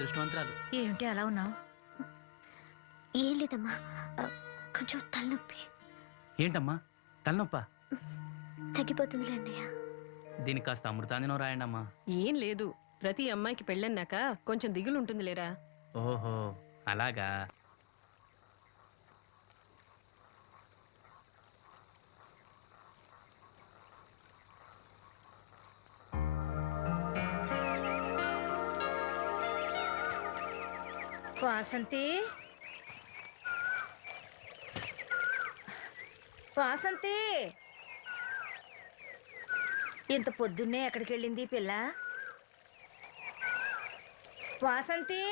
అదృష్టవంతురాలు. ఏమిటి అలా ఉన్నావు? ఏం లేదమ్మా, కొంచెం తలనొప్పి. ఏంటమ్మా తలనొప్పా? తగ్గిపోతుందిలే అన్నయ్య. దీనికి కాస్త అమృతాంజనం రాయండి అమ్మా. ఏం లేదు, ప్రతి అమ్మాయికి పెళ్ళన్నాక కొంచెం దిగులు ఉంటుంది లేరా. ఓహో అలాగా. వాసంతి, వాసంతి, ఇంత పొద్దున్నే ఎక్కడికి వెళ్ళింది పిల్ల? వాసంతి,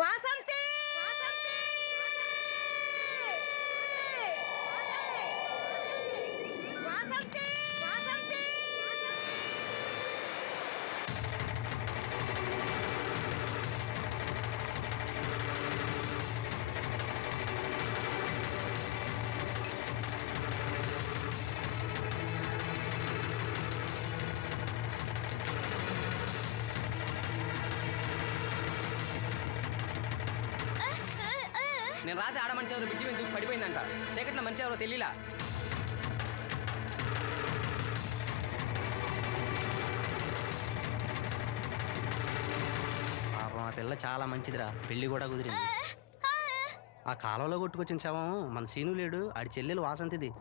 వాసంతి, వాసంతి, వాసంతి. నేను రాత్రి ఆడ మంచి ఎవరు బిడ్జి మీద దూకి పడిపోయిందంట. చీకట్లో మంచి ఎవరో తెలియలా. పాపం ఆ పిల్ల చాలా మంచిదిరా, పెళ్లి కూడా కుదిరింది. ఆ కాలంలో కొట్టుకొచ్చిన శవం మన సీను లేడు, ఆడి చెల్లెలు వాసంతిది.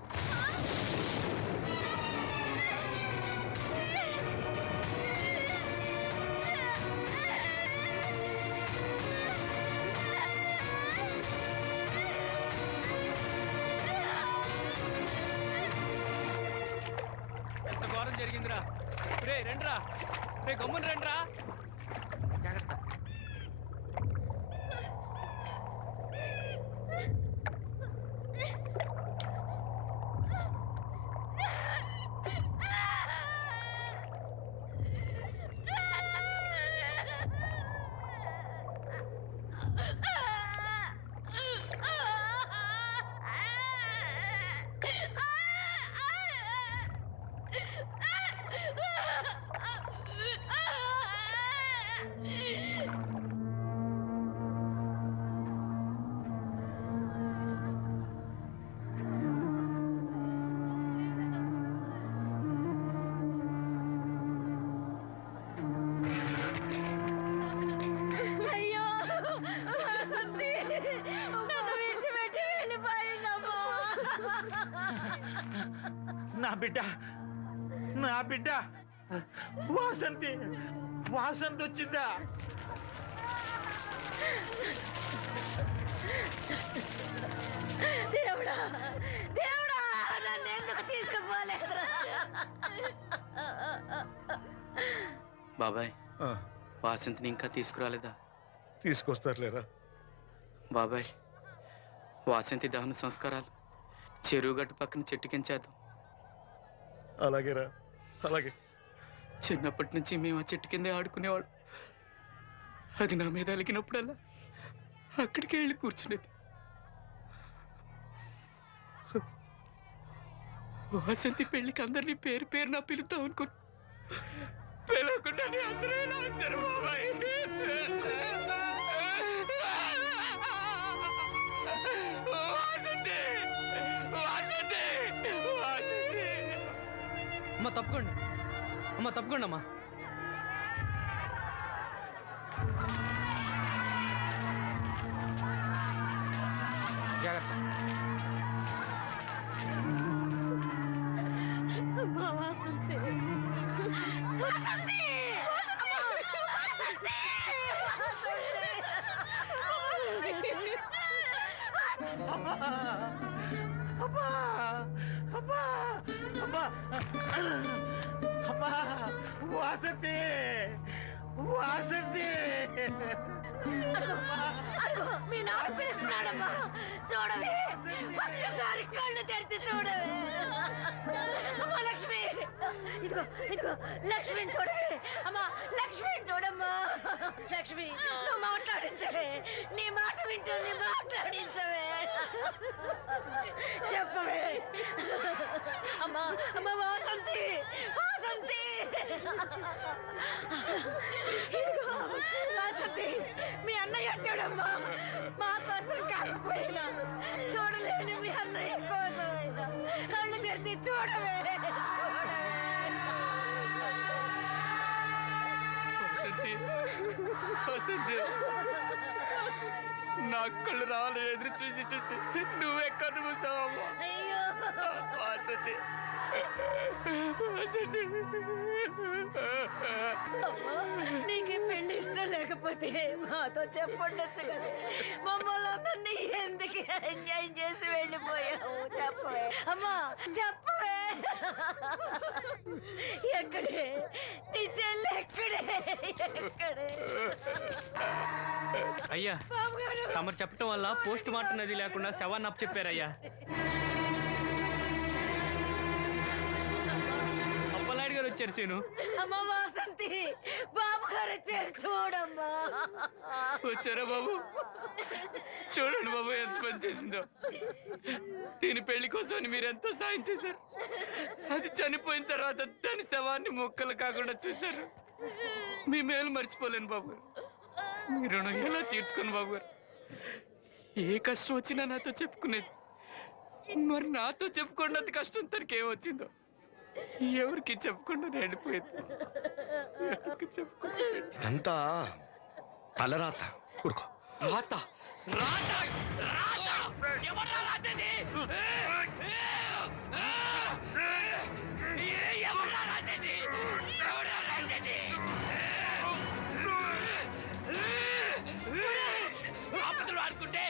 జరిగిందిరా. రే రండ్రా, రే గమ్మున రండ్రా. జాగ్రత్త. నా బిడ్డ, నా బిడ్డ వాసంతి, వాసంతి వచ్చిందా? దేవుడా, దేవుడా, నన్ను ఎందుకు తీసుకుపోలేదురా? బాబాయ్, వాసంతిని ఇంకా తీసుకురాలేదా? తీసుకొస్తారులేరా బాబాయ్, వాసంతి దహన సంస్కారాలు చెరువు గట్టు పక్కన చెట్టుకించేద్దాం. అలాగేరా, అలాగే. చిన్నప్పటి నుంచి మేము ఆ చెట్టు కిందే ఆడుకునేవాడు. అది నా మీద అలిగినప్పుడల్లా అక్కడికే వెళ్ళి కూర్చునేది. వాసంతి పెళ్లికి అందరినీ పేరు పేరు నా పిలుద్దాం అనుకుని పిలవకుండా అందరూ ఇలా వచ్చారు బాబాయ్. అమ్మ తప్పుకోండి, అమ్మ తప్పుకోండి అమ్మా. జాగ్రత్త. వాసంతి, వాసంతి. మీ నాన్న పిలుస్తున్నాడమ్మా, చూడవే, ఒక్కసారి కళ్ళు తెరిచి చూడవే. అమ్మా లక్ష్మి, ఇదిగో ఇదిగో లక్ష్మిని చూడవే. అమ్మా లక్ష్మిని చూడమ్మా. లక్ష్మి, నువ్వు మాట్లాడించవే, నీ మాట వింటుంది, మాట్లాడించవే, చెప్పవే. అమ్మా అమ్మ వాసంతి, వాసంతి. చూడమ్మా మా కోసం కాకపోయినా చూడలేని మీ అన్నయ్య కోసమైనా కళ్ళు తెరిచి చూడవే నా కళ్ళు రావాలని ఎదురు చూసి చూసి నువ్వెక్కడ మూసావమ్మా అయ్యో వాసంతి నీకు ఈ పెళ్లి ఇష్టం లేకపోతే మాతో చెప్పండొచ్చు కదా మమ్మల్ని అందరినీ ఎందుకు ఎంజాయ్ చేసి వెళ్ళిపోయావు చెప్పవే అమ్మా చెప్పవే ఎక్కడే నీ చెల్లి ఎక్కడే ఎక్కడే అయ్యా బాబుగారు తమరు చెప్పటం వల్ల పోస్ట్ మార్టం నది లేకుండా శవాన్ని అప్పు చెప్పారయ్యా. అప్పలనాయుడు గారు వచ్చారు చేను. అమ్మ వాసంతి బాబు గారు వచ్చారు చూడమ్మా. వచ్చారా బాబు? చూడండి బాబు ఎంత పని చేసిందో. దీని పెళ్లి కోసం మీరు ఎంతో సాయం చేశారు. అది చనిపోయిన తర్వాత దాని శవాన్ని మొక్కలు కాకుండా చూశారు. మీ మేలు మర్చిపోలేను బాబు గారు. మీ రుణం ఎలా తీర్చుకోను బాబు గారు. ఏ కష్టం వచ్చినా నాతో చెప్పుకునేది. మరి నాతో చెప్పుకున్నది కష్టం తనకి ఏమొచ్చిందో ఎవరికి చెప్పుకుండా వెళ్ళిపోయింది. ఎవరికి చెప్పుకుంటా ఇదంతా తలరాత. ఊరుకో. రాత రాత రాత ఎవరా రాతది? ఎవరా రాతది? ఎవరా రాతది? ఆపదలు ఆడుకుంటే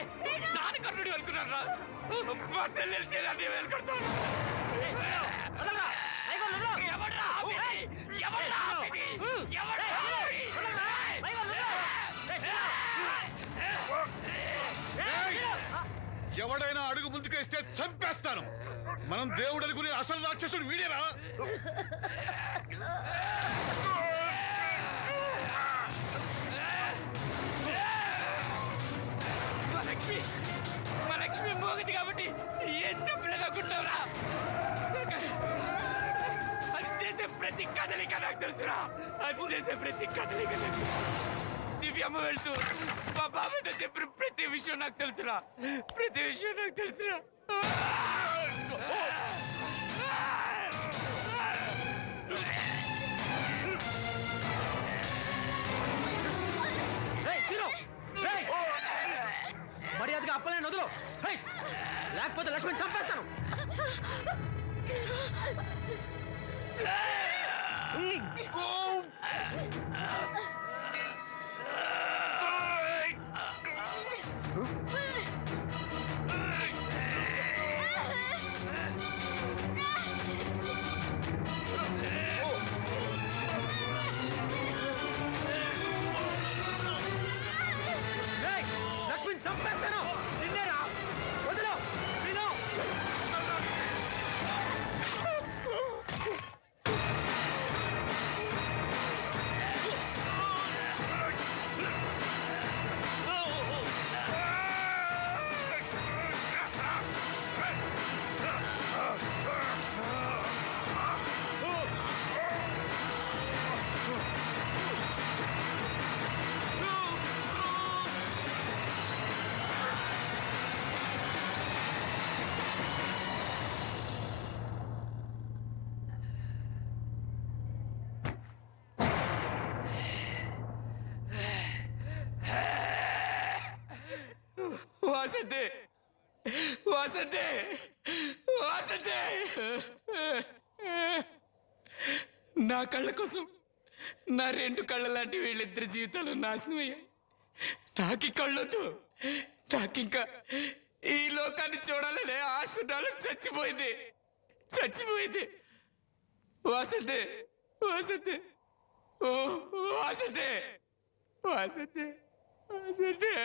నాన్న కర్ణుడి అనుకున్నారా? మా చెల్లెలు చేయాలి వెళ్ళుకుంటాను. ఎవరా ఎవరా ఎవరా ఎవడైనా అడుగు ముందుకేస్తే చంపేస్తాను. మనం దేవుడు అనుకునే అసలు రాక్షసుడు వీడేరా? మా లక్ష్మి మోగది కాబట్టి ఏం చెప్పలేదనుకుంటావురా? అది చేసే ప్రతి కదలిక నాకు తెలుసురా. అది చేసే ప్రతి కదలిక నాకు దివ్యమ్మ వెళ్తూ మా బాబాయ్తో చెప్పిన ప్రతి విషయం నాకు తెలుసురా. ప్రతి విషయం నాకు తెలుసురా. మర్యాదగా అప్పలేని వదులు, లేకపోతే లక్ష్మిని చంపేస్తాను. లక్ష్మిని చంపేస్తాను. నిన్నేరా వదులు. విను. వాసంతి వాసంతి వాసంతి నా కళ్ళ కోసం నా రెండు కళ్ళ లాంటి వీళ్ళిద్దరి జీవితాలు నాశనం అయ్యాయి. నాకి కళ్ళొద్దు. నాకింకా ఈ లోకాన్ని చూడాలనే ఆశ నాలో చచ్చిపోయింది. చచ్చిపోయింది. వాసంతి వాసంతి ఓ వాసంతి వాసంతి వాసంతి